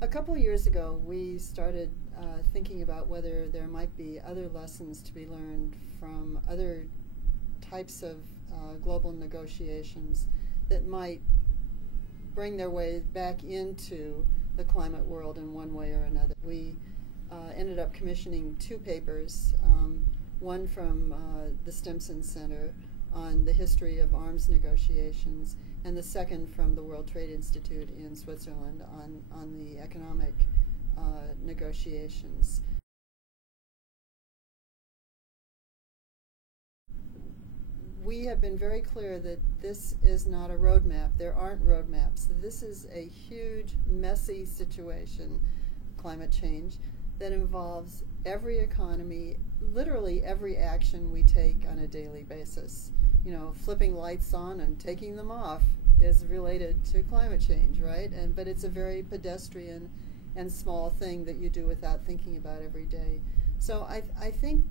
A couple of years ago, we started thinking about whether there might be other lessons to be learned from other types of global negotiations that might bring their way back into the climate world in one way or another. We ended up commissioning two papers, one from the Stimson Center on the history of arms negotiations, and the second from the World Trade Institute in Switzerland on the economic negotiations. We have been very clear that this is not a roadmap. There aren't roadmaps. This is a huge, messy situation, climate change, that involves every economy, literally every action we take on a daily basis. You know, flipping lights on and taking them off is related to climate change, right? But it's a very pedestrian and small thing that you do without thinking about every day. So I think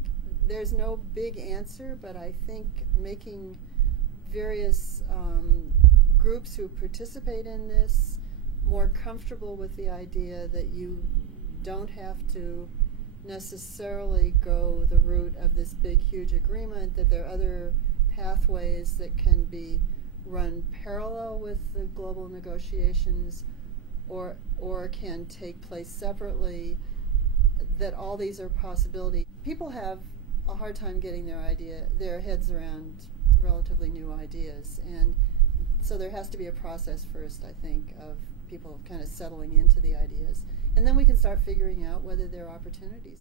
there's no big answer, but I think making various groups who participate in this more comfortable with the idea that you don't have to necessarily go the route of this big, huge agreement, that there are other pathways that can be run parallel with the global negotiations or can take place separately, that all these are possibilities. People have a hard time getting their heads around relatively new ideas, and so there has to be a process first, I think, of people kind of settling into the ideas, and then we can start figuring out whether there are opportunities.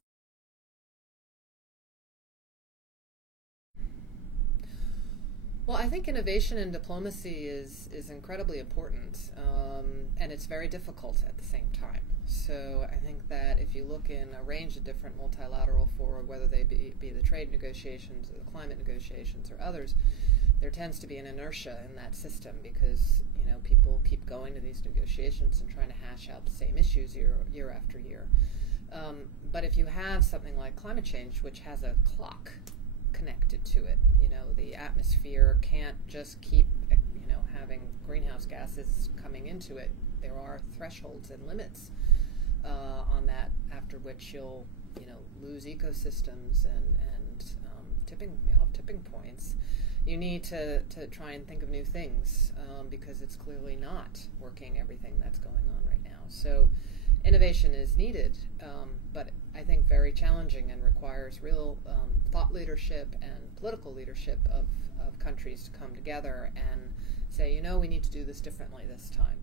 Well, I think innovation in diplomacy is incredibly important, and it's very difficult at the same time. So I think that if you look in a range of different multilateral fora, whether they be the trade negotiations or the climate negotiations or others, there tends to be an inertia in that system because people keep going to these negotiations and trying to hash out the same issues year after year. But if you have something like climate change, which has a clock connected to it, the atmosphere can't just keep having greenhouse gases coming into it. There are thresholds and limits on that, after which you'll lose ecosystems and tipping points. You need to try and think of new things because it's clearly not working, everything that's going on right now. So innovation is needed, but I think very challenging and requires real thought leadership and political leadership of countries to come together and say, we need to do this differently this time.